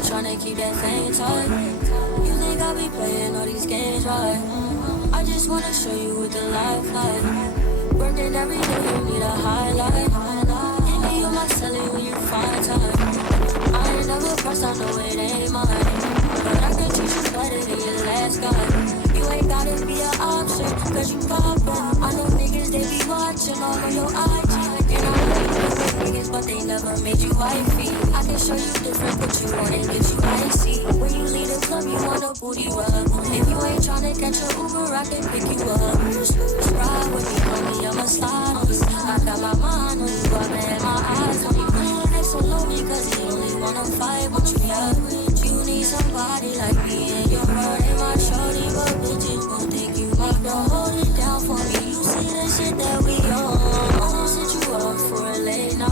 you tryna keep that thing tight. You think I be playing all these games, right? I just wanna show you what the life like. Working every day, you need a highlight. Hit me on my celly when you find time. I ain't never pressed, I know it ain't mine. But I can teach you better than your last guy. You ain't gotta be an option, cause you poppin'. I know niggas, they be watching all of your IG. And I know you with niggas, but they never made you wifey. I can show you different, put you on and get you icy. When you leave the club, you want a booty rub. If you ain't tryna catch a Uber, I can pick you up. Just ride with me, homie, I'ma slide on you. I got my mind on you, I bet my